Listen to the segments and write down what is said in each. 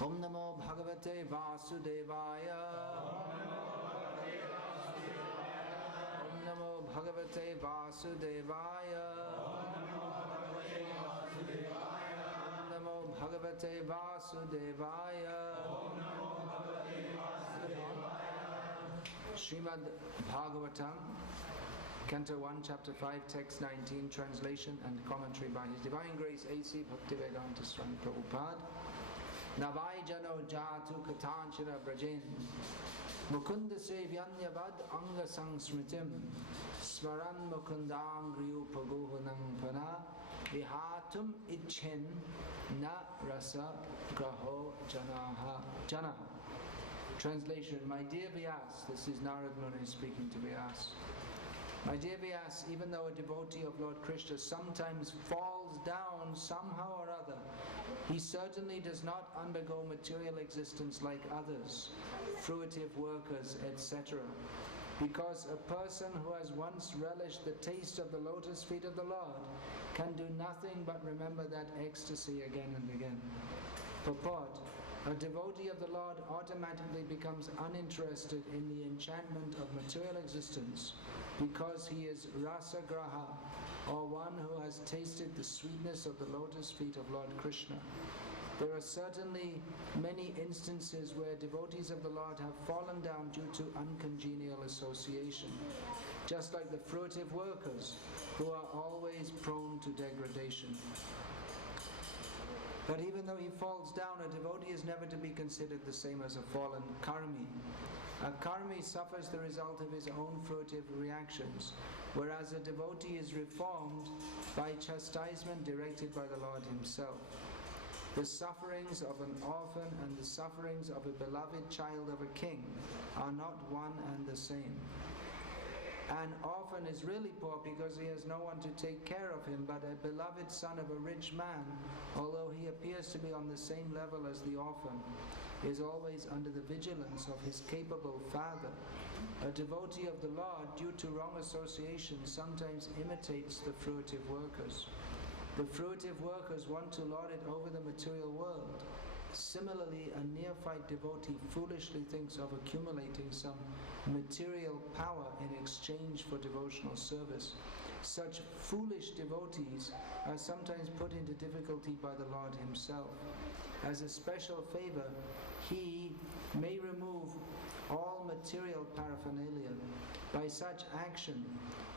Om Namo Bhagavate Vasudevaya. Om Namo Bhagavate Vasudevaya. Om Namo Bhagavate Vasudevaya. Srimad Bhagavatam, Canto 1, Chapter 5, Text 19, translation and commentary by His Divine Grace A.C. Bhakti Vikasa Swami Prabhupada. Navai jano jatu katanchana brajen Mukunda sevyanyavad anga sangsmritim Smaran mukundam griupaguhanam pana Vihatum ichen na rasa graho janaha. Translation: My dear Vyas, this is Narad Muni speaking to Vyas. My dear Vyas, even though a devotee of Lord Krishna sometimes falls down somehow or other, he certainly does not undergo material existence like others, fruitive workers, etc. Because a person who has once relished the taste of the lotus feet of the Lord can do nothing but remember that ecstasy again and again. Purport: a devotee of the Lord automatically becomes uninterested in the enchantment of material existence because he is rasagraha, or one who has tasted the sweetness of the lotus feet of Lord Krishna. There are certainly many instances where devotees of the Lord have fallen down due to uncongenial association, just like the fruitive workers who are always prone to degradation. But even though he falls down, a devotee is never to be considered the same as a fallen karmi. A karmi suffers the result of his own fruitive reactions, whereas a devotee is reformed by chastisement directed by the Lord Himself. The sufferings of an orphan and the sufferings of a beloved child of a king are not one and the same. An orphan is really poor because he has no one to take care of him, but a beloved son of a rich man, although he appears to be on the same level as the orphan, is always under the vigilance of his capable father. A devotee of the Lord, due to wrong association, sometimes imitates the fruitive workers. The fruitive workers want to lord it over the material world. Similarly, a neophyte devotee foolishly thinks of accumulating some material power in exchange for devotional service. Such foolish devotees are sometimes put into difficulty by the Lord Himself. As a special favor, He may remove all material paraphernalia. By such action,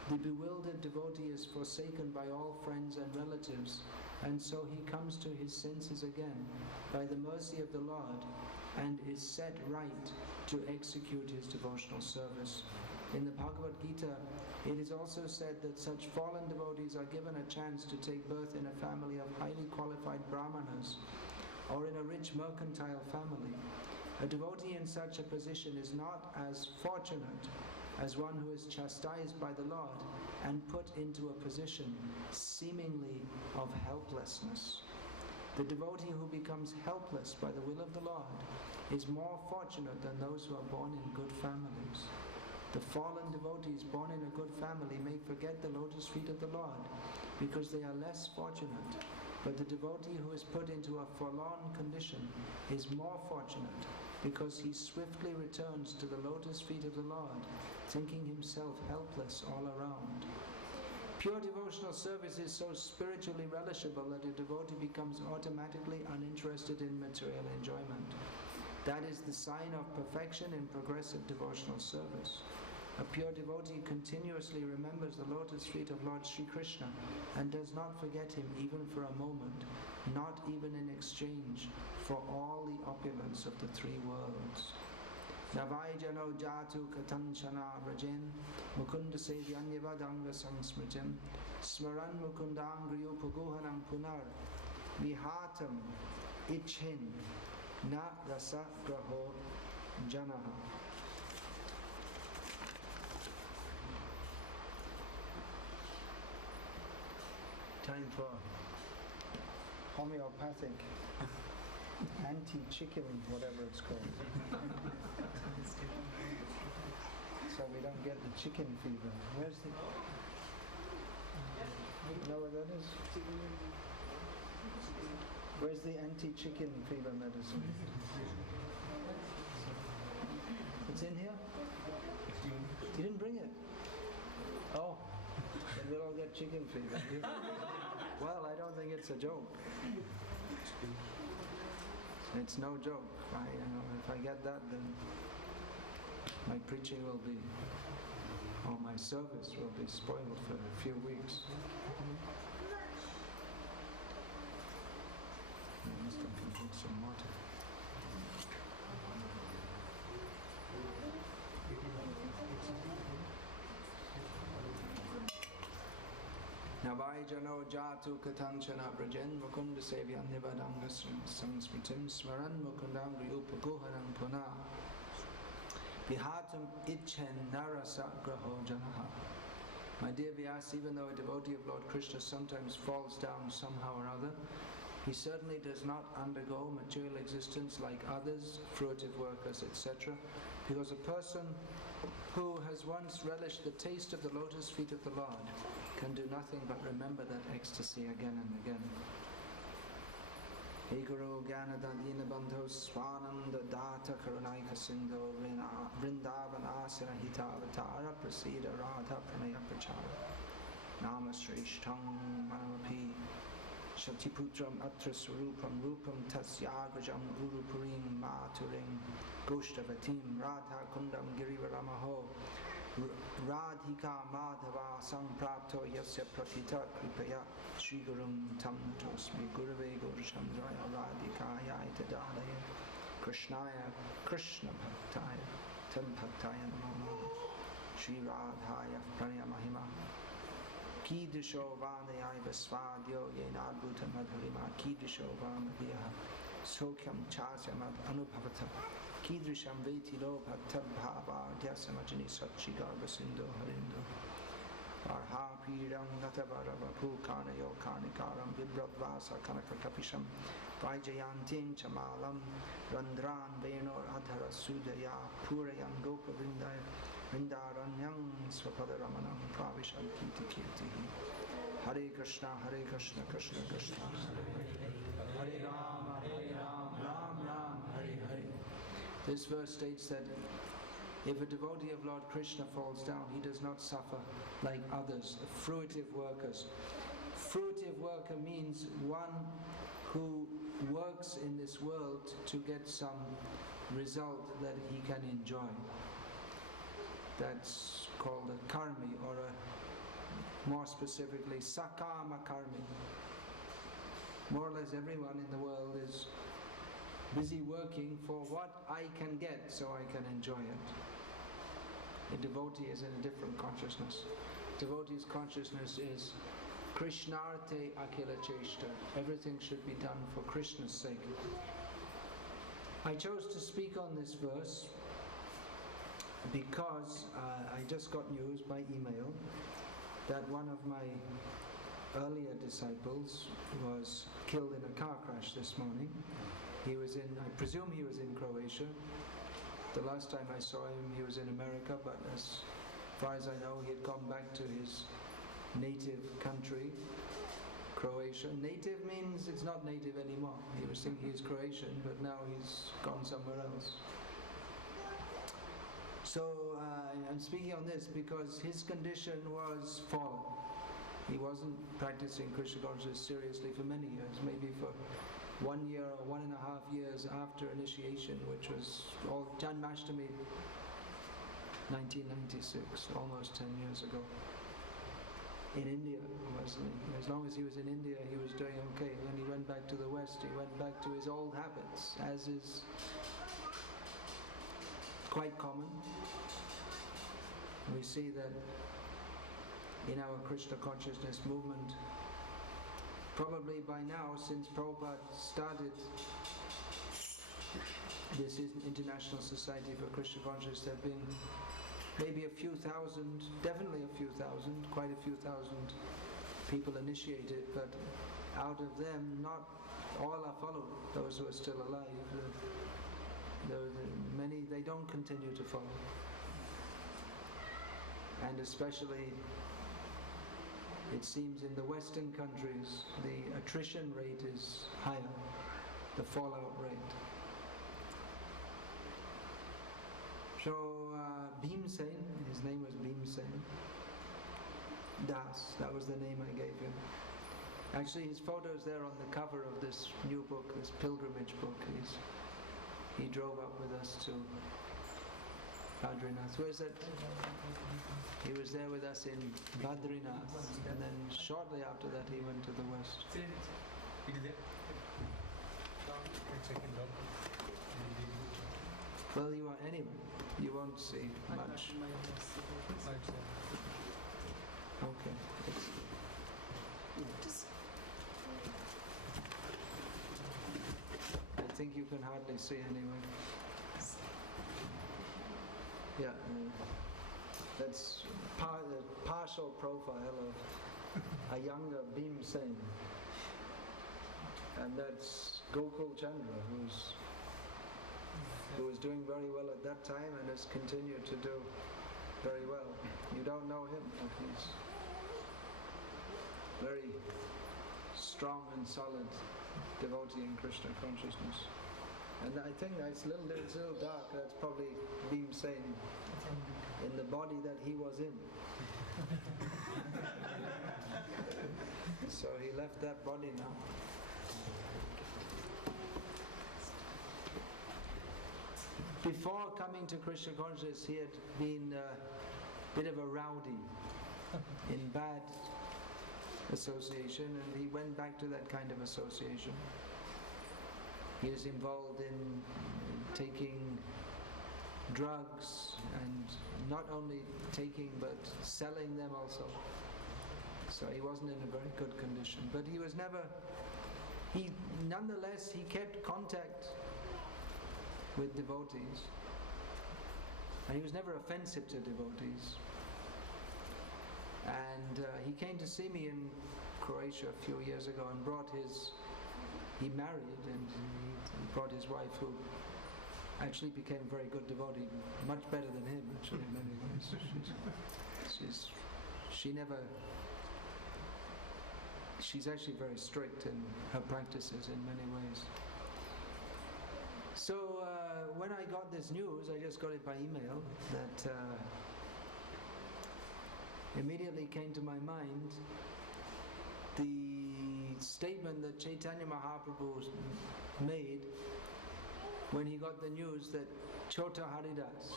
the bewildered devotee is forsaken by all friends and relatives, and so he comes to his senses again by the mercy of the Lord and is set right to execute his devotional service. In the Bhagavad Gita, it is also said that such fallen devotees are given a chance to take birth in a family of highly qualified brahmanas or in a rich mercantile family. A devotee in such a position is not as fortunate as one who is chastised by the Lord and put into a position seemingly of helplessness. The devotee who becomes helpless by the will of the Lord is more fortunate than those who are born in good families. The fallen devotees born in a good family may forget the lotus feet of the Lord because they are less fortunate, but the devotee who is put into a forlorn condition is more fortunate because he swiftly returns to the lotus feet of the Lord, thinking himself helpless all around. Pure devotional service is so spiritually relishable that a devotee becomes automatically uninterested in material enjoyment. That is the sign of perfection in progressive devotional service. A pure devotee continuously remembers the lotus feet of Lord Sri Krishna and does not forget Him even for a moment, not even in exchange for all the opulence of the three worlds. Navai jano jatu katanchana vrajen Mukunda sevyanyavadanga sangsmritim Smaran mukundam griupaguhanam punar Vihatam ichin na rasa graho janaha. Time for homeopathic anti-chicken, whatever it's called. So we don't get the chicken fever. Where's the... You know what that is? Where's the anti-chicken fever medicine? It's in here? You didn't bring it? Oh, then we'll all get chicken fever. Well, I don't think it's a joke. It's no joke. If I get that, then my preaching will be, or my service will be spoiled for a few weeks. I must have drink some water. Navaijano jatu katanchana brajen mukunda sevyan nivadanga samsmritim smaran mukundam ryupaguharam puna vihatam ichen narasa graho janaha. My dear Vyas, even though a devotee of Lord Krishna sometimes falls down somehow or other, he certainly does not undergo material existence like others, fruitive workers, etc. Because a person who has once relished the taste of the lotus feet of the Lord can do nothing but remember that ecstasy again and again. Ekaro Gyanadadina Bandho Swananda Data Karunaika Sindho Vrindavan Asira Hitavatara Prasida Radha Pranaya Prachara Nama Srishtam Manamapi Shatiputram Atra Surupam Rupam Tasyagajam Urupurim Maturim Goshtavatim Radha Kundam Girivaramaho Radhika Madhava Samprapto Yasya Pratita Kripaya Sri Gurum Tamnatosmi Gurave Gurchandraya Radhikaya Itadadaya Krishnaya Krishna Bhaktaya Tam Bhaktaya Namo Sri Radhaya Pranya Mahima Kidusho Vandayaiva Svadyo Yenadbhuta Madhurima Kidusho Vandaya Sokyam Chasyamad Anubhavata Kidrisham Vetilo Bhaktad Bhava Dhyasamajani Satchi Garba Sindho Harindo Arha Piram Natavara Vapu Karnayo Karnikaram Vibradvasa Kanaka Kapisham Vajayantin Chamalam Randran Venor Adhara Sudaya Purayan Gopa Vrindaya Vrindaranyam Swapadaramanam Pravisham Kiti Kirti Hare Krishna Krishna Krishna Hare Rama Ram Ram Hare Hare. This verse states that if a devotee of Lord Krishna falls down, he does not suffer like others, fruitive workers. Fruitive worker means one who works in this world to get some result that he can enjoy. That's called a karmi, or more specifically, sakama karmi. More or less everyone in the world is busy working for what I can get so I can enjoy it. A devotee is in a different consciousness. Devotee's consciousness is Krishnarte Akila Cheshta. Everything should be done for Krishna's sake. I chose to speak on this verse because I just got news by email that one of my earlier disciples was killed in a car crash this morning. He was in, I presume he was in Croatia. The last time I saw him, he was in America, but as far as I know, he had gone back to his native country, Croatia. Native means it's not native anymore. He was thinking he's Croatian, but now he's gone somewhere else. So I'm speaking on this because his condition was fallen. He wasn't practicing Krishna consciousness seriously for many years, maybe for 1 year or 1.5 years after initiation, which was all Janmashtami 1996, almost 10 years ago. In India, wasn't he? As long as he was in India, he was doing okay. When he went back to the West, he went back to his old habits, as is quite common. We see that in our Krishna consciousness movement, probably by now, since Prabhupada started this International Society for Krishna Consciousness, there have been maybe a few thousand, definitely a few thousand, quite a few thousand people initiated, but out of them, not all are followed, those who are still alive. Many, they don't continue to follow. And especially it seems in the Western countries the attrition rate is higher, the fallout rate. So Bhimsen, his name was Bhimsen Das, that was the name I gave him. Actually, his photo's there on the cover of this new book, this pilgrimage book. He drove up with us to Badrinath. Where's that? He was there with us in Badrinath, and then shortly after that he went to the west. Well, anyway, you won't see much. Okay. I think you can hardly see anyway. Yeah, that's the partial profile of a younger Bhimsen, and that's Gokul Chandra, who was doing very well at that time and has continued to do very well. You don't know him, but he's very strong and solid devotee in Krishna consciousness. And I think it's a little dark. That's probably Bhimsen in the body that he was in. So he left that body now. Before coming to Krishna consciousness, he had been a bit of a rowdy in bad association, and he went back to that kind of association. He was involved in taking drugs, and not only taking but selling them also. So he wasn't in a very good condition. But nonetheless, he kept contact with devotees. And he was never offensive to devotees. And he came to see me in Croatia a few years ago and he married, and he brought his wife, who actually became a very good devotee, much better than him actually in many ways. She's actually very strict in her practices in many ways. So when I got this news, I just got it by email, that immediately came to my mind the statement that Chaitanya Mahaprabhu made when he got the news that Chota Haridas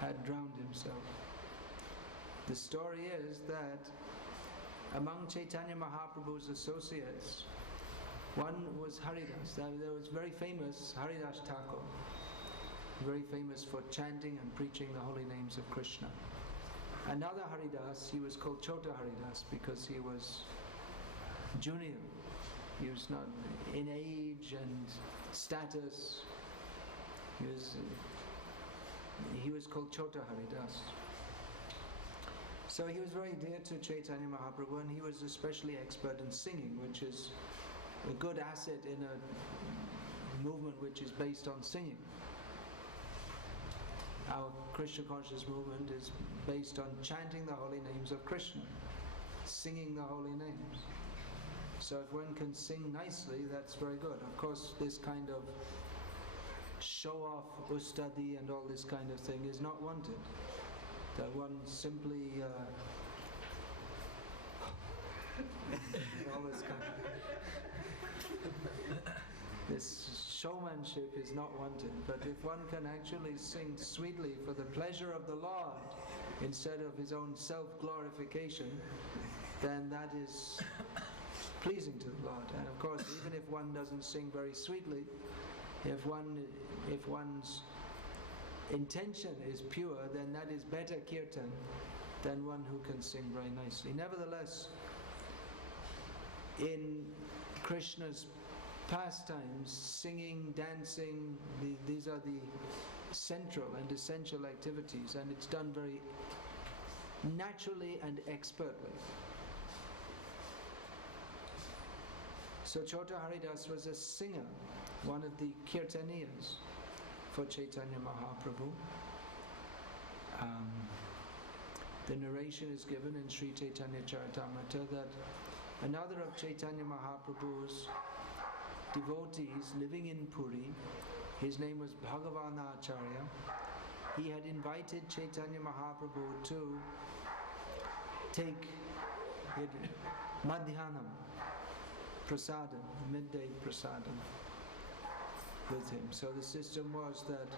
had drowned himself. The story is that among Chaitanya Mahaprabhu's associates, one was Haridas. There was very famous Haridas Thakur, very famous for chanting and preaching the holy names of Krishna. Another Haridas, he was called Chota Haridas because he was junior. He was not in age and status. He was called Chota Haridas. So he was very dear to Chaitanya Mahaprabhu, and he was especially expert in singing, which is a good asset in a movement which is based on singing. Our Krishna conscious movement is based on chanting the holy names of Krishna, singing the holy names. So if one can sing nicely, that's very good. Of course, this kind of show-off, ustadi and all this kind of thing is not wanted. That one simply all this kind of this showmanship is not wanted. But if one can actually sing sweetly for the pleasure of the Lord instead of his own self-glorification, then that is pleasing to the Lord. And of course, even if one doesn't sing very sweetly, if one's intention is pure, then that is better kirtan than one who can sing very nicely. Nevertheless, in Krishna's pastimes, singing, dancing, these are the central and essential activities, and it's done very naturally and expertly. So Chota Haridas was a singer, one of the kirtaniyas for Chaitanya Mahaprabhu. the narration is given in Sri Chaitanya Charitamrita that another of Chaitanya Mahaprabhu's devotees living in Puri, his name was Bhagavan Acharya, he had invited Chaitanya Mahaprabhu to take Madhyanam prasadam, midday prasadam with him. So the system was that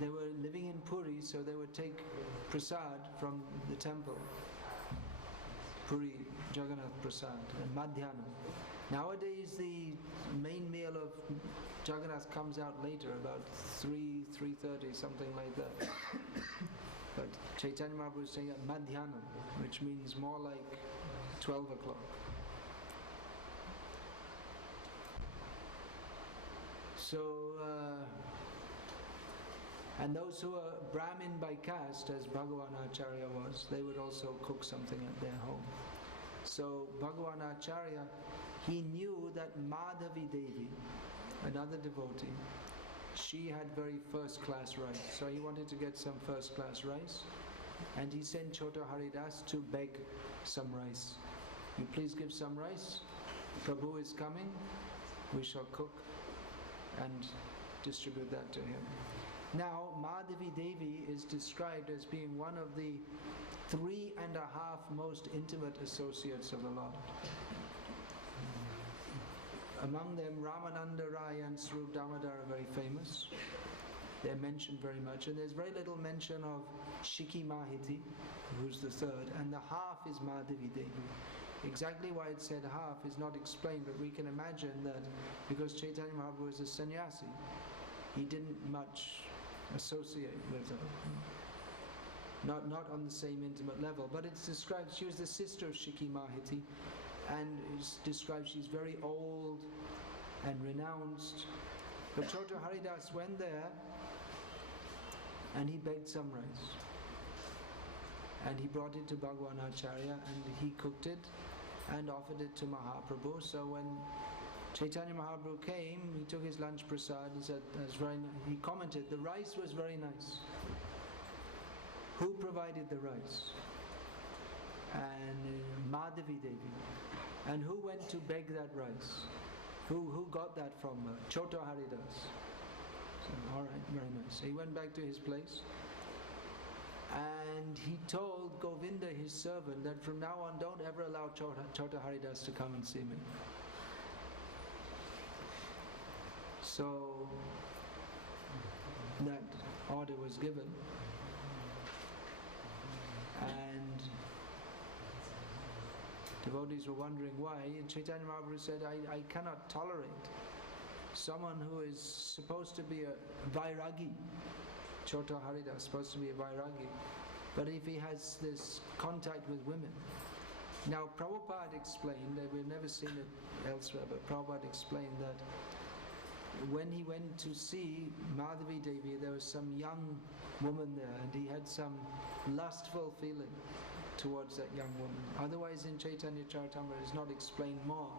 they were living in Puri, so they would take prasad from the temple, Puri Jagannath Prasad, and Madhyanam. Nowadays the main meal of Jagannath comes out later, about 3:30, something like that. But Chaitanya Mahaprabhu is saying Madhyanam, which means more like 12 o'clock. So, and those who are Brahmin by caste, as Bhagavan Acharya was, they would also cook something at their home. So Bhagavan Acharya, he knew that Madhavi Devi, another devotee, she had very first-class rice. So he wanted to get some first-class rice, and he sent Chota Haridas to beg some rice. You please give some rice. Prabhu is coming. We shall cook and distribute that to him. Now, Madhavi Devi is described as being one of the 3.5 most intimate associates of the Lord. Among them, Ramananda Rai and Swarup Damodar are very famous. They're mentioned very much, and there's very little mention of Shiki Mahiti, who's the third, and the half is Madhavi Devi. Exactly why it said half is not explained, but we can imagine that because Chaitanya Mahaprabhu is a sannyasi, he didn't much associate with her. Not on the same intimate level, but it's described, she was the sister of Shiki Mahiti, and it's described she's very old and renounced. But Chota Haridas went there and he begged some rice. And he brought it to Bhagavan Acharya and he cooked it and offered it to Mahaprabhu. So when Chaitanya Mahaprabhu came, he took his lunch prasad, he said, he commented, the rice was very nice. Who provided the rice? And Madhavi Devi. And who went to beg that rice? Who got that from her? Chota Haridas. So, all right, very nice. So he went back to his place and he told Govinda, his servant, that from now on don't ever allow Chota Haridas to come and see me. So that order was given, and devotees were wondering why, and Chaitanya Mahaprabhu said, I cannot tolerate someone who is supposed to be a Vairagi. Chota Haridas is supposed to be a Vairagi, but if he has this contact with women. Now Prabhupada explained, that we've never seen it elsewhere, but Prabhupada explained that when he went to see Madhavi Devi, there was some young woman there, and he had some lustful feeling towards that young woman. Otherwise in Chaitanya Charitamrita it's not explained more.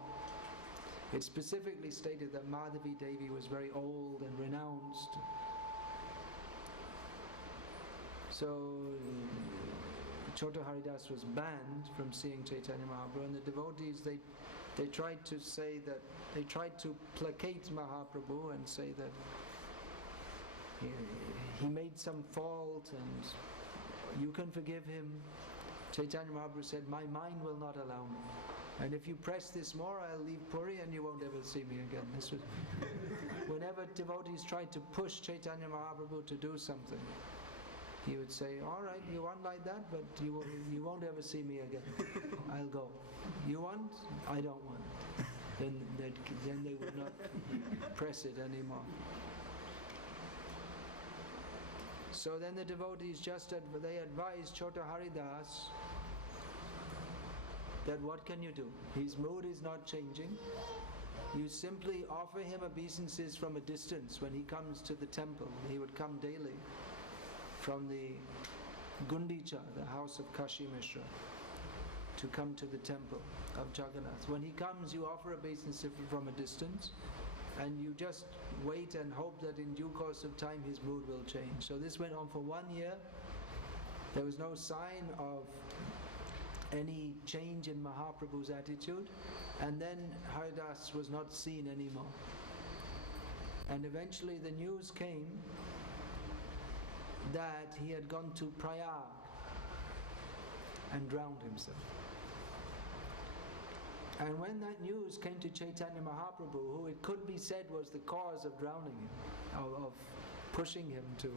It specifically stated that Madhavi Devi was very old and renounced. So Chota Haridas was banned from seeing Chaitanya Mahaprabhu, and the devotees, they tried to say that, they tried to placate Mahaprabhu and say that he made some fault and you can forgive him. Chaitanya Mahaprabhu said, my mind will not allow me. And if you press this more, I'll leave Puri and you won't ever see me again. This was whenever devotees tried to push Chaitanya Mahaprabhu to do something, he would say, all right, you want like that, but you won't ever see me again. I'll go. You want? I don't want. Then they would not press it anymore. So then the devotees they advised Chota Haridas that what can you do? His mood is not changing. You simply offer him obeisances from a distance. When he comes to the temple, he would come daily from the Gundicha, the house of Kashi Mishra, to come to the temple of Jagannath. When he comes, you offer obeisance from a distance, and you just wait and hope that in due course of time his mood will change. So this went on for 1 year, There was no sign of any change in Mahaprabhu's attitude, and then Haridas was not seen anymore. And eventually the news came that he had gone to Prayag and drowned himself. And when that news came to Chaitanya Mahaprabhu, who it could be said was the cause of drowning him, of pushing him to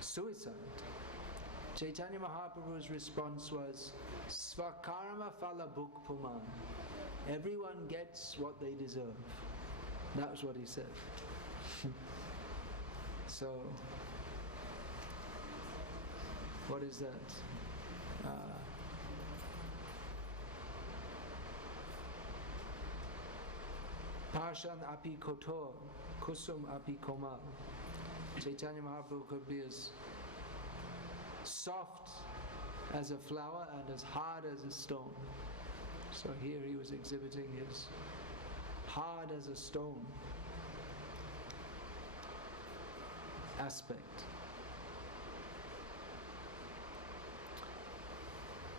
suicide, Chaitanya Mahaprabhu's response was, Svakarma phala bhuk puman. Everyone gets what they deserve. That was what he said. So, what is that? Parshan api kotor, kusum api komal. Chaitanya Mahaprabhu could be as soft as a flower and as hard as a stone. So here he was exhibiting his hard as a stone aspect.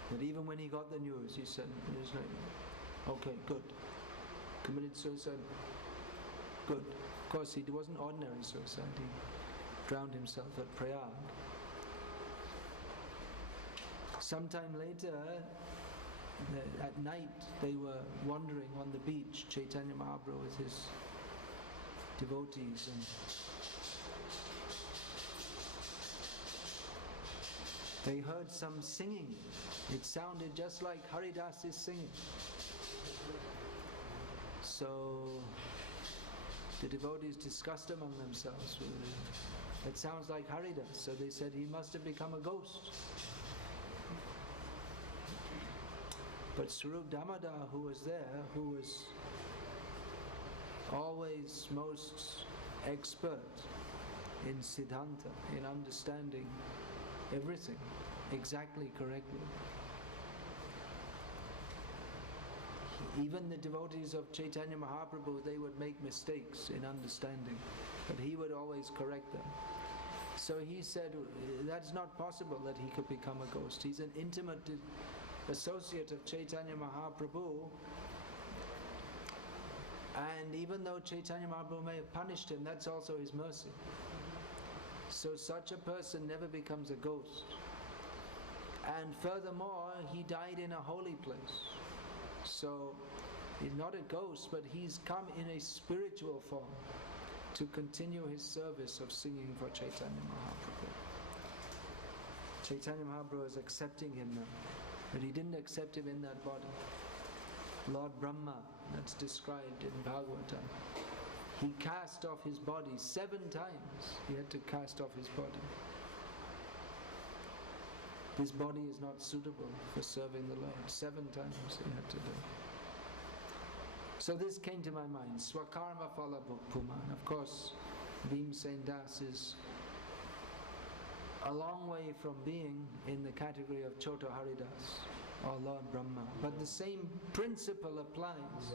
But even when he got the news, he said, okay, good. Committed suicide, good. Of course, it wasn't ordinary suicide. He drowned himself at Prayag. Sometime later, at night, they were wandering on the beach, Chaitanya Mahaprabhu with his devotees, and they heard some singing. It sounded just like Haridas is singing. So the devotees discussed among themselves, it sounds like Haridas. So they said he must have become a ghost. But Swarup Damodar, who was there, who was always most expert in Siddhanta, in understanding everything exactly correctly. Even the devotees of Chaitanya Mahaprabhu, they would make mistakes in understanding, but he would always correct them. So he said, that's not possible that he could become a ghost. He's an intimate associate of Chaitanya Mahaprabhu, and even though Chaitanya Mahaprabhu may have punished him, that's also his mercy. So such a person never becomes a ghost. And furthermore, he died in a holy place. So he's not a ghost, but he's come in a spiritual form to continue his service of singing for Chaitanya Mahaprabhu. Chaitanya Mahaprabhu is accepting him now, but he didn't accept him in that body. Lord Brahma, that's described in Bhagavatam, he cast off his body 7 times. He had to cast off his body. This body is not suitable for serving the Lord. 7 times he had to do. So this came to my mind. Swakarma phala bhuk puman. Of course, Bhimsen Das is a long way from being in the category of Chota Haridas or Lord Brahma. But the same principle applies.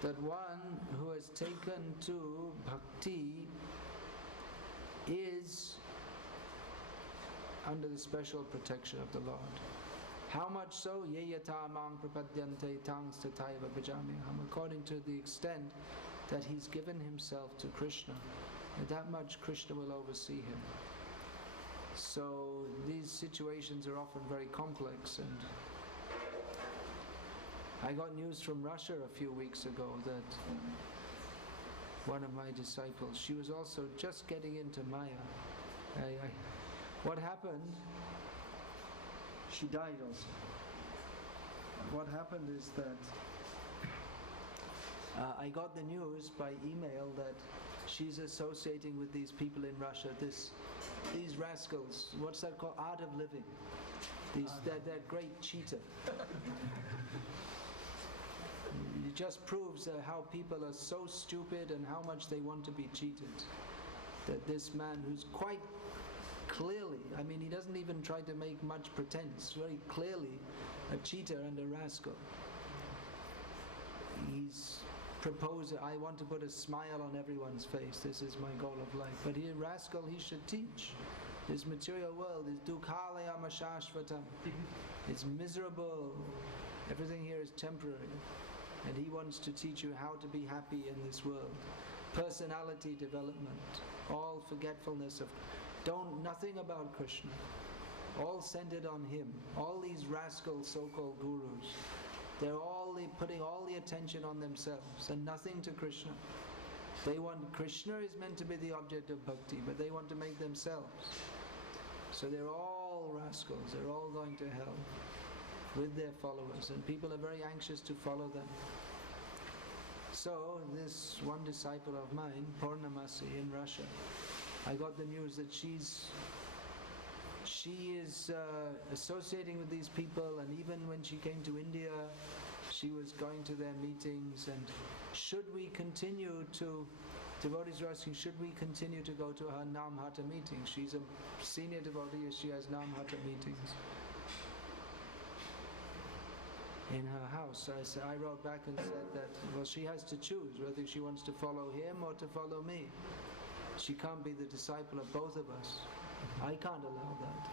That one who has taken to bhakti is under the special protection of the Lord. How much so? Ye yata mang prapadyante tangs tataiva bhajamiham. According to the extent that he's given himself to Krishna, that much Krishna will oversee him. So these situations are often very complex, and I got news from Russia a few weeks ago that one of my disciples, she was also just getting into Maya. What happened? She died also. What happened is that I got the news by email that she's associating with these people in Russia, these rascals, what's that called? Art of Living. They're great cheater. It just proves how people are so stupid and how much they want to be cheated. That this man who's quite clearly, I mean, he doesn't even try to make much pretense, very clearly a cheater and a rascal. He's propose, I want to put a smile on everyone's face, this is my goal of life. But he, rascal, he should teach. This material world is dukhalayam ashashvatam. It's miserable. Everything here is temporary. And he wants to teach you how to be happy in this world. Personality development, all forgetfulness of, nothing about Krishna. All centered on him. All these rascal so-called gurus, they're all putting all the attention on themselves and nothing to Krishna. They want, Krishna is meant to be the object of bhakti, but they want to make themselves. So they're all rascals, they're all going to hell with their followers, and people are very anxious to follow them. So this one disciple of mine, Purnamasi in Russia, I got the news that she is associating with these people, and even when she came to India, she was going to their meetings. And should we continue to, devotees are asking, should we continue to go to her Namhata meetings? She's a senior devotee, she has Namhata meetings in her house. So I wrote back and said that, well, she has to choose whether she wants to follow him or to follow me. She can't be the disciple of both of us. I can't allow that.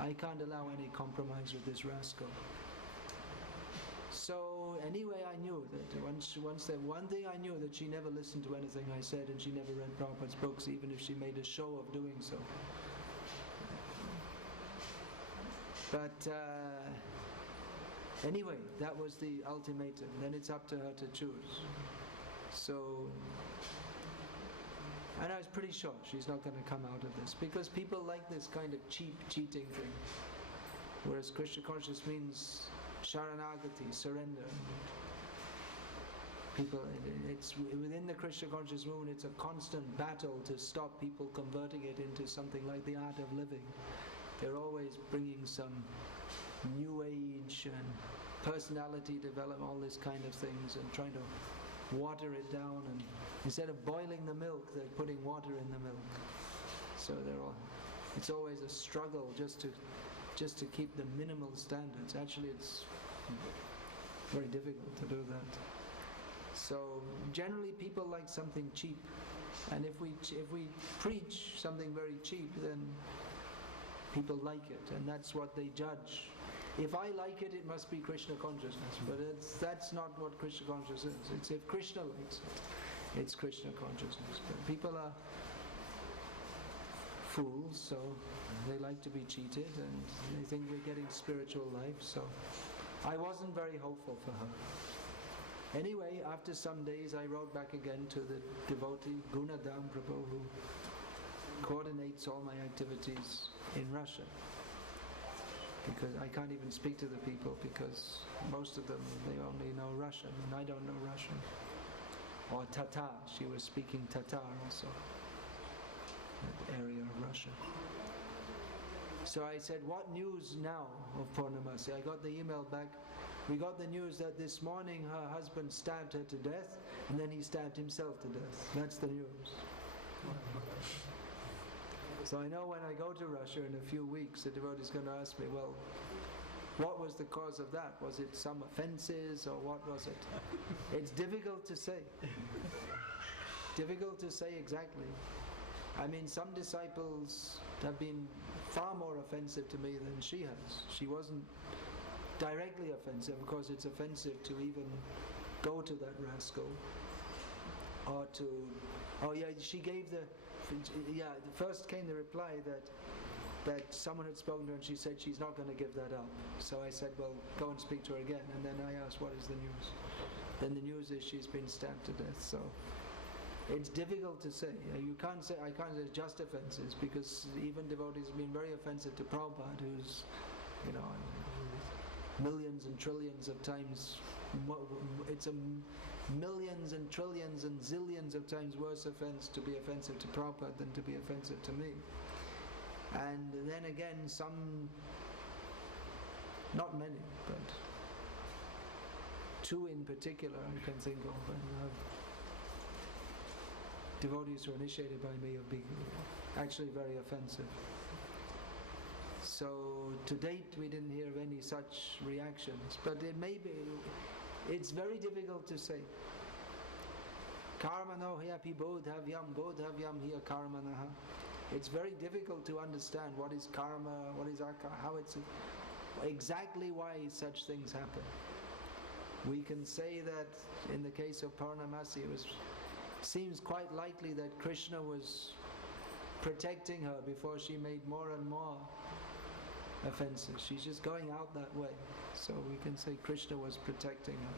I can't allow any compromise with this rascal. So anyway, I knew that one thing I knew, that she never listened to anything I said, and she never read Prabhupada's books, even if she made a show of doing so. But anyway, that was the ultimatum. Then it's up to her to choose. So, and I was pretty sure she's not going to come out of this, because people like this kind of cheap cheating thing. Whereas Krishna consciousness means Sharanagati, surrender. People, it's within the Krishna conscious movement, it's a constant battle to stop people converting it into something like the art of living. They're always bringing some new age and personality development, all this kind of things, and trying to water it down, and instead of boiling the milk, they're putting water in the milk. So it's always a struggle just to keep the minimal standards. Actually, it's very difficult to do that. So generally people like something cheap, and if we preach something very cheap, then people like it, and that's what they judge. If I like it, it must be Krishna consciousness, but that's not what Krishna consciousness is. It's if Krishna likes it, it's Krishna consciousness. But people are fools, so they like to be cheated, and they think we're getting spiritual life. So I wasn't very hopeful for her. Anyway, after some days, I wrote back again to the devotee Gunadam Prabhu, who coordinates all my activities in Russia. Because I can't even speak to the people, because most of them, they only know Russian, and I don't know Russian. Or Tatar, she was speaking Tatar also, that area of Russia. So I said, what news now of Purnamasi? I got the email back. We got the news that this morning her husband stabbed her to death, and then he stabbed himself to death. That's the news. So I know when I go to Russia in a few weeks, the devotee is going to ask me, well, what was the cause of that? Was it some offenses, or what was it? It's difficult to say. Difficult to say exactly. I mean, some disciples have been far more offensive to me than she has. She wasn't directly offensive. Of course, it's offensive to even go to that rascal, or to, she gave first came the reply that someone had spoken to her, and she said she's not going to give that up. So I said, well, go and speak to her again. And then I asked, what is the news? Then the news is she's been stabbed to death. So it's difficult to say. I can't say just offenses, because even devotees have been very offensive to Prabhupada, who's, millions and trillions of times, it's a millions and trillions and zillions of times worse offense to be offensive to Prabhupada than to be offensive to me. And then again, some, not many, but two in particular I can think of, and devotees who are initiated by me have been actually very offensive. So to date we didn't hear of any such reactions, but it may be, it's very difficult to say. Karmano hyapi bodhavyam hiya karmanaha. It's very difficult to understand what is karma, what is how it's exactly why such things happen. We can say that in the case of Purnamasi, seems quite likely that Krishna was protecting her before she made more and more offenses. She's just going out that way. So we can say Krishna was protecting her.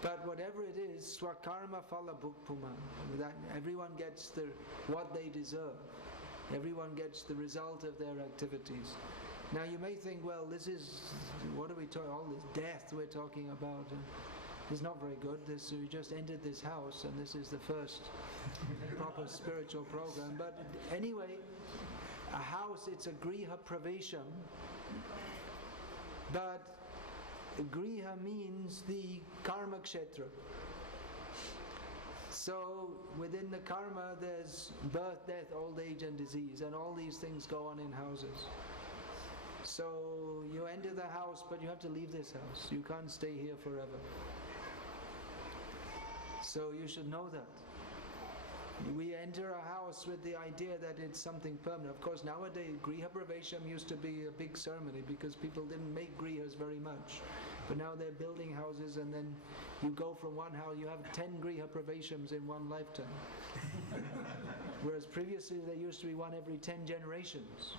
But whatever it is, swakarma phala bhukpuman. That everyone gets what they deserve. Everyone gets the result of their activities. Now you may think, well, this is, what are we talking, all this death we're talking about, is not very good. We just entered this house and this is the first proper spiritual program. But anyway, a house, it's a griha pravesham, but griha means the karma kshetra. So within the karma there's birth, death, old age and disease, and all these things go on in houses. So you enter the house, but you have to leave this house. You can't stay here forever. So you should know that. We enter a house with the idea that it's something permanent. Of course, nowadays, Griha Pravesham used to be a big ceremony because people didn't make Grihas very much. But now they're building houses, and then you go from one house, you have 10 Griha Praveshams in one lifetime. Whereas previously there used to be one every 10 generations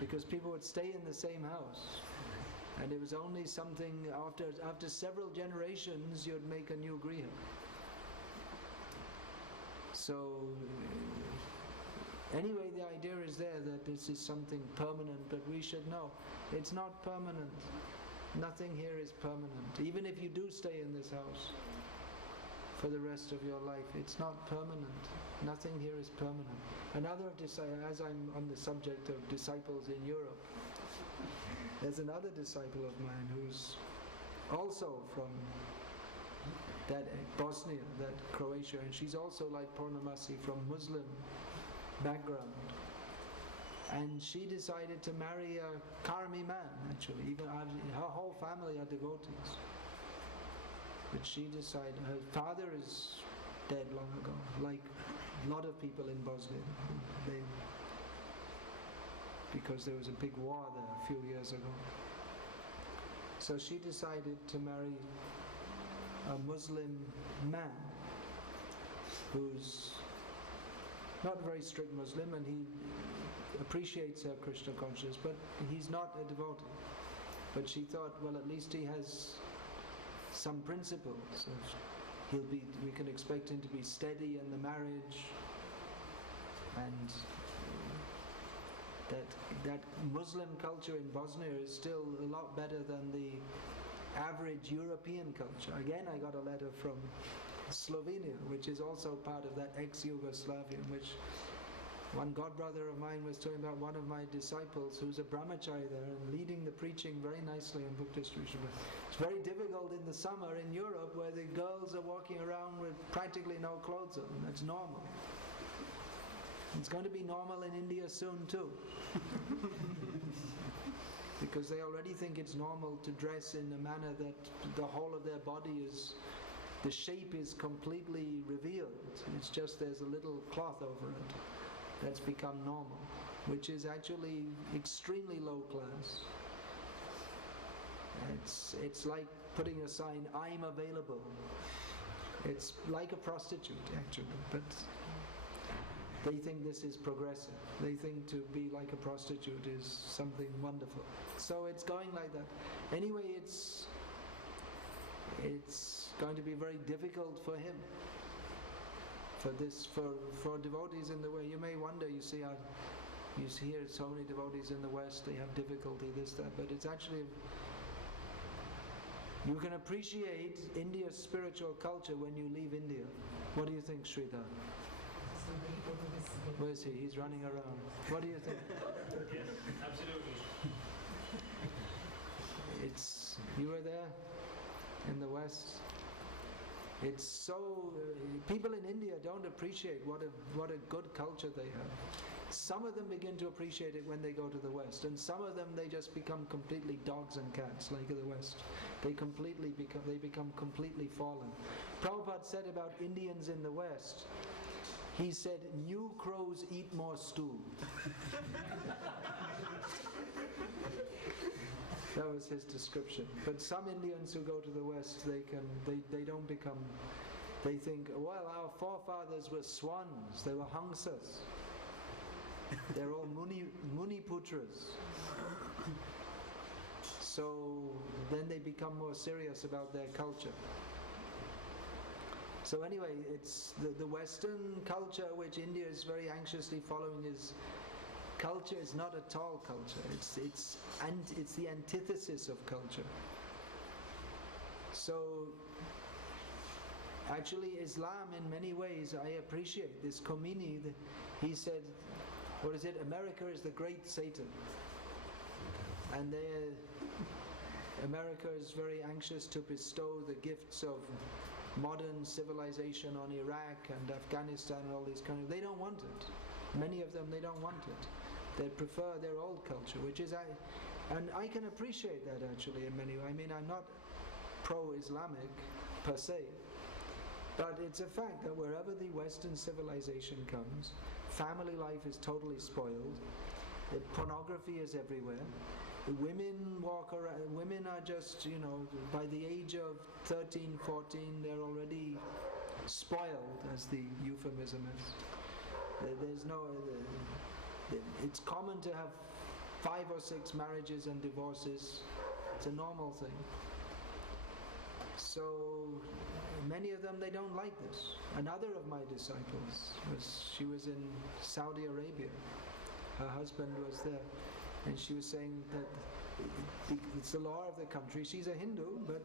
because people would stay in the same house. And it was only something after several generations you'd make a new Griha. So anyway, the idea is there that this is something permanent, but we should know it's not permanent. Nothing here is permanent. Even if you do stay in this house for the rest of your life, it's not permanent. Nothing here is permanent. Another disciple, as I'm on the subject of disciples in Europe, there's another disciple of mine who's also from that Bosnia, that Croatia, and she's also like Purnamasi from Muslim background. And she decided to marry a Karmi man, actually. Even her whole family are devotees. But she decided, her father is dead long ago, like a lot of people in Bosnia. Because there was a big war there a few years ago. So she decided to marry a Muslim man who's not a very strict Muslim, and he appreciates her Krishna consciousness, but he's not a devotee. But she thought, well, at least he has some principles. We can expect him to be steady in the marriage, and that Muslim culture in Bosnia is still a lot better than the average European culture. Again, I got a letter from Slovenia, which is also part of that ex-Yugoslavia, in which one godbrother of mine was talking about one of my disciples who's a brahmachari there and leading the preaching very nicely on Buddhist tradition. It's very difficult in the summer in Europe where the girls are walking around with practically no clothes on. That's normal. It's going to be normal in India soon too. Because they already think it's normal to dress in a manner that the whole of their body the shape is completely revealed. It's just there's a little cloth over it. That's become normal, which is actually extremely low class. It's like putting a sign, I'm available. It's like a prostitute, actually, but they think this is progressive. They think to be like a prostitute is something wonderful. So it's going like that. Anyway, it's going to be very difficult for him. For devotees in the way. You may wonder, you hear so many devotees in the West, they have difficulty, this, that, but it's actually, you can appreciate India's spiritual culture when you leave India. What do you think, Sridhar? Where is he? He's running around. What do you think? Yes, absolutely. You were there in the West. It's so people in India don't appreciate what a good culture they have. Some of them begin to appreciate it when they go to the West, and some of them they just become completely dogs and cats like the West. They become completely fallen. Prabhupada said about Indians in the West, he said, "New crows eat more stew." That was his description. But some Indians who go to the West, they don't become. They think, well, our forefathers were swans, they were hangsas. They're all muni putras. So then they become more serious about their culture. So anyway, it's the Western culture which India is very anxiously following. Is culture is not at all culture. It's the antithesis of culture. So actually Islam in many ways, I appreciate this. Khomeini, he said, what is it? America is the great Satan. And America is very anxious to bestow the gifts of modern civilization on Iraq and Afghanistan and all these countries. They don't want it. Many of them, they don't want it. They prefer their old culture, which is, and I can appreciate that actually in many ways. I mean, I'm not pro-Islamic per se, but it's a fact that wherever the Western civilization comes, family life is totally spoiled, pornography is everywhere, women walk around, women are just, by the age of 13, 14, they're already spoiled, as the euphemism is. There's no, it's common to have 5 or 6 marriages and divorces. It's a normal thing. So many of them, they don't like this. Another of my disciples, she was in Saudi Arabia. Her husband was there, and she was saying that it's the law of the country. She's a Hindu, but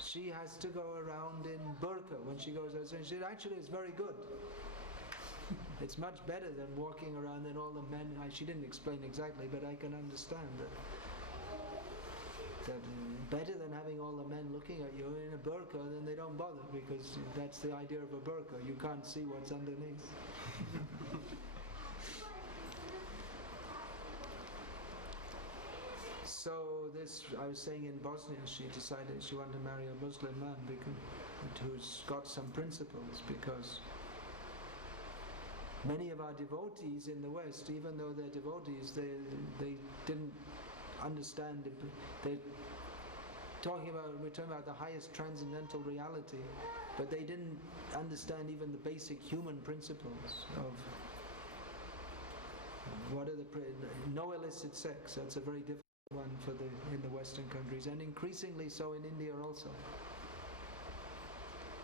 she has to go around in burqa when she goes outside. She said, actually, it's very good. It's much better than walking around and all the men. She didn't explain exactly, but I can understand that better than having all the men looking at you in a burqa, then they don't bother, because that's the idea of a burqa. You can't see what's underneath. So this, I was saying in Bosnia, she decided she wanted to marry a Muslim man who's got some principles, because many of our devotees in the West, even though they're devotees, they didn't understand. We're talking about the highest transcendental reality, but they didn't understand even the basic human principles of what are no illicit sex. That's a very difficult one in the Western countries, and increasingly so in India also,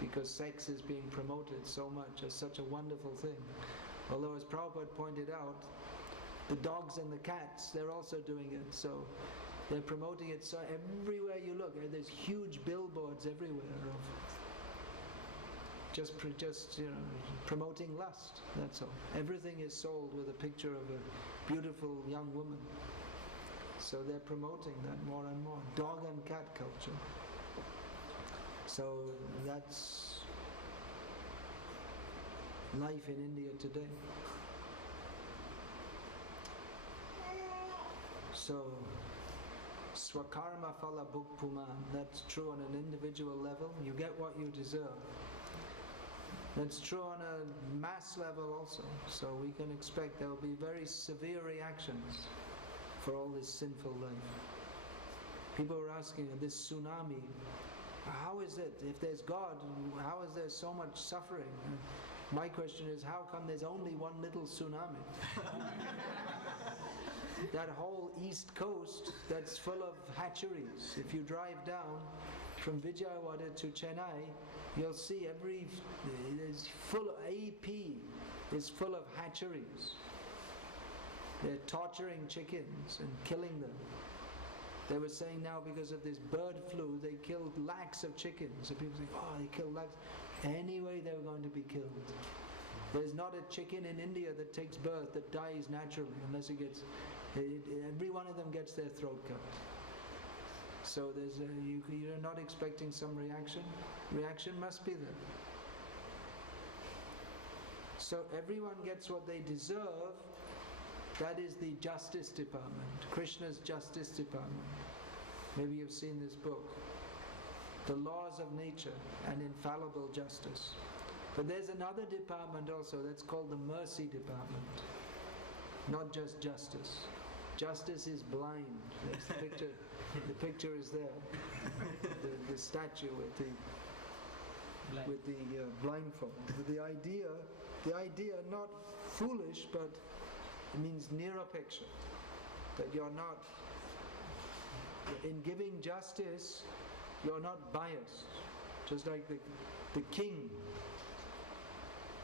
because sex is being promoted so much as such a wonderful thing. Although, as Prabhupada pointed out, the dogs and the cats, they're also doing it. So they're promoting it. So everywhere you look, there's huge billboards everywhere of just promoting lust. That's all. Everything is sold with a picture of a beautiful young woman. So they're promoting that more and more. Dog and cat culture. So that's life in India today. So, swakarma phala bhukpuman, that's true on an individual level. You get what you deserve. That's true on a mass level also. So we can expect there will be very severe reactions for all this sinful life. People are asking, this tsunami, how is it? If there's God, how is there so much suffering? My question is, how come there's only one little tsunami? That whole east coast that's full of hatcheries. If you drive down from Vijayawada to Chennai, you'll see AP is full of hatcheries. They're torturing chickens and killing them. They were saying now because of this bird flu, they killed lakhs of chickens. So people think, oh, they killed lakhs. Anyway, they were going to be killed. There's not a chicken in India that takes birth that dies naturally unless it gets. Every one of them gets their throat cut. So you're not expecting some reaction. Reaction must be there. So everyone gets what they deserve, That is the justice department, Krishna's justice department. Maybe you've seen this book, The Laws of Nature and Infallible Justice. But there's another department also that's called the mercy department. Not just justice. Justice is blind. That's the picture. The picture is there. The statue with the blindfold. The idea not foolish, but it means nirapeksha. That you're not, in giving justice, you're not biased. Just like the king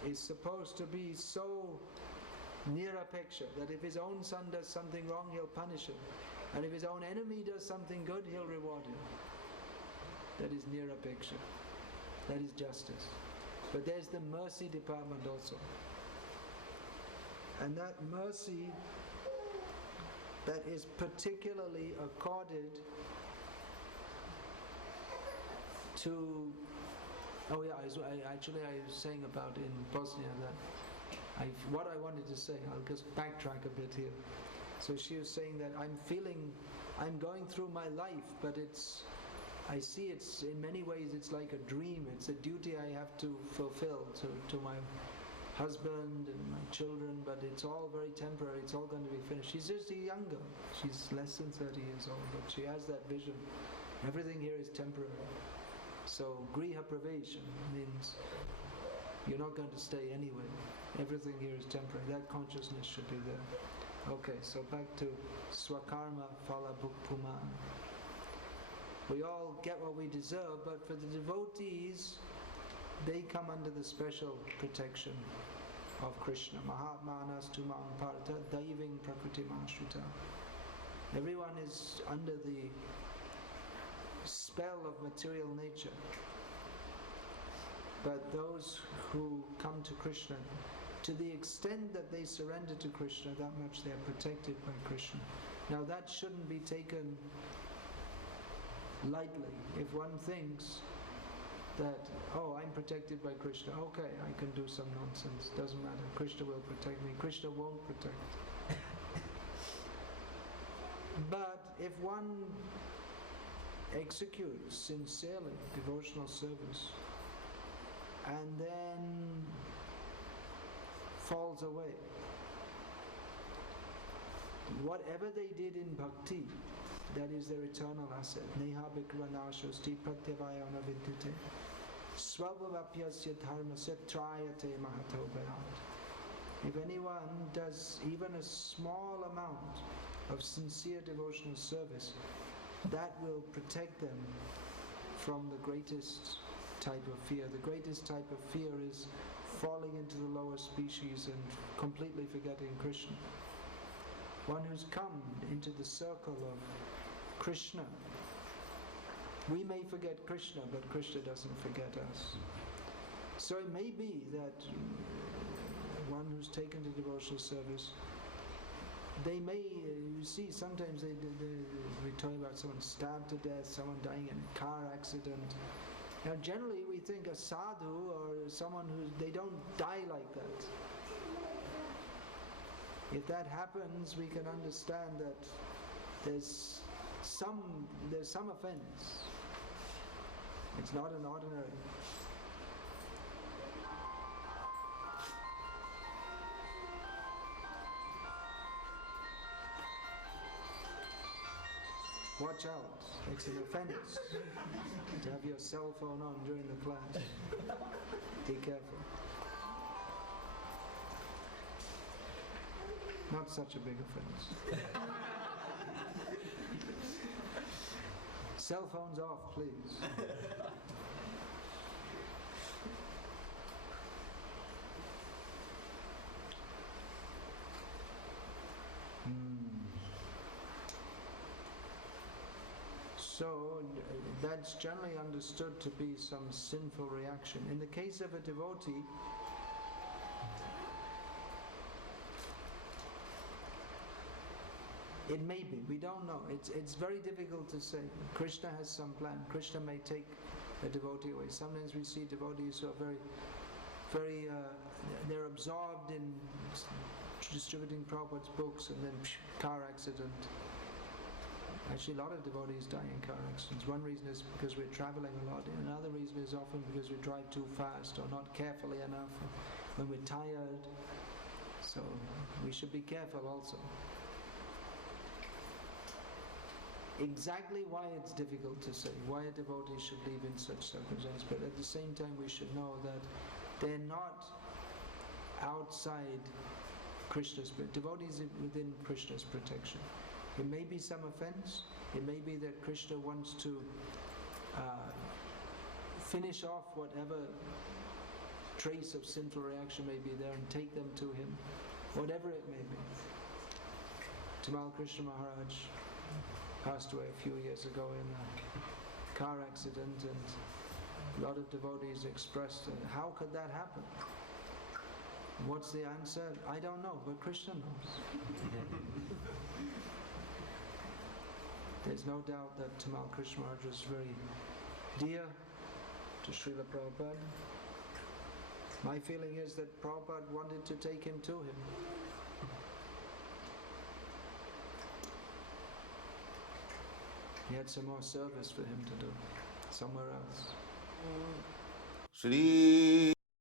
is supposed to be so nirapeksha that if his own son does something wrong, he'll punish him. And if his own enemy does something good, he'll reward him. That is nirapeksha. That is justice. But there's the mercy department also. And that mercy that is particularly accorded to... Oh yeah, I was saying about in Bosnia that what I wanted to say, I'll just backtrack a bit here. So she was saying that I'm going through my life, but I see it's, in many ways it's like a dream, it's a duty I have to fulfill to my husband and my children, but it's all very temporary, it's all going to be finished. She's just younger, she's less than 30 years old, but she has that vision. Everything here is temporary. So griha pravesha means you're not going to stay anyway. Everything here is temporary. That consciousness should be there. Okay, so back to swakarma phala bhukpuma. We all get what we deserve, but for the devotees, they come under the special protection of Krishna. Mahatmanas tu ma'am parta daiving prakriti mashruta. Everyone is under the spell of material nature. But those who come to Krishna, to the extent that they surrender to Krishna, that much they are protected by Krishna. Now that shouldn't be taken lightly. If one thinks that, oh, I'm protected by Krishna, okay, I can do some nonsense, doesn't matter, Krishna will protect me. Krishna won't protect. But if one executes sincerely devotional service and then falls away, whatever they did in bhakti, that is their eternal asset. Neha vikranashosti pratyavayana vidyate svabhavapyasya dharmasya trayate mahato bharat. If anyone does even a small amount of sincere devotional service, that will protect them from the greatest type of fear. The greatest type of fear is falling into the lower species and completely forgetting Krishna. One who's come into the circle of Krishna, we may forget Krishna, but Krishna doesn't forget us. So it may be that one who's taken to devotional service, they may, you see, sometimes we talk about someone stabbed to death, someone dying in a car accident. Now generally we think a sadhu or someone they don't die like that. If that happens, we can understand that there's some offense. It's not an ordinary. Watch out, it's an offense to have your cell phone on during the class. Be careful. Not such a big offense. Cell phones off, please. So that's generally understood to be some sinful reaction. In the case of a devotee, it may be, we don't know. It's very difficult to say. Krishna has some plan. Krishna may take a devotee away. Sometimes we see devotees who are very, they're absorbed in distributing Prabhupada's books, and then car accident. Actually, a lot of devotees die in car accidents. One reason is because we're traveling a lot. Another reason is often because we drive too fast or not carefully enough, when we're tired. So we should be careful also. Exactly why it's difficult to say, why a devotee should live in such circumstances, but at the same time we should know that they're not outside Krishna's, but devotees are within Krishna's protection. It may be some offense, it may be that Krishna wants to finish off whatever trace of sinful reaction may be there and take them to him, whatever it may be. Tamal Krishna Maharaj passed away a few years ago in a car accident, and a lot of devotees expressed, how could that happen? What's the answer? I don't know, but Krishna knows. There's no doubt that Tamal Krishna Maharaj was very dear to Srila Prabhupada. My feeling is that Prabhupada wanted to take him to him. He had some more service for him to do somewhere else. Shri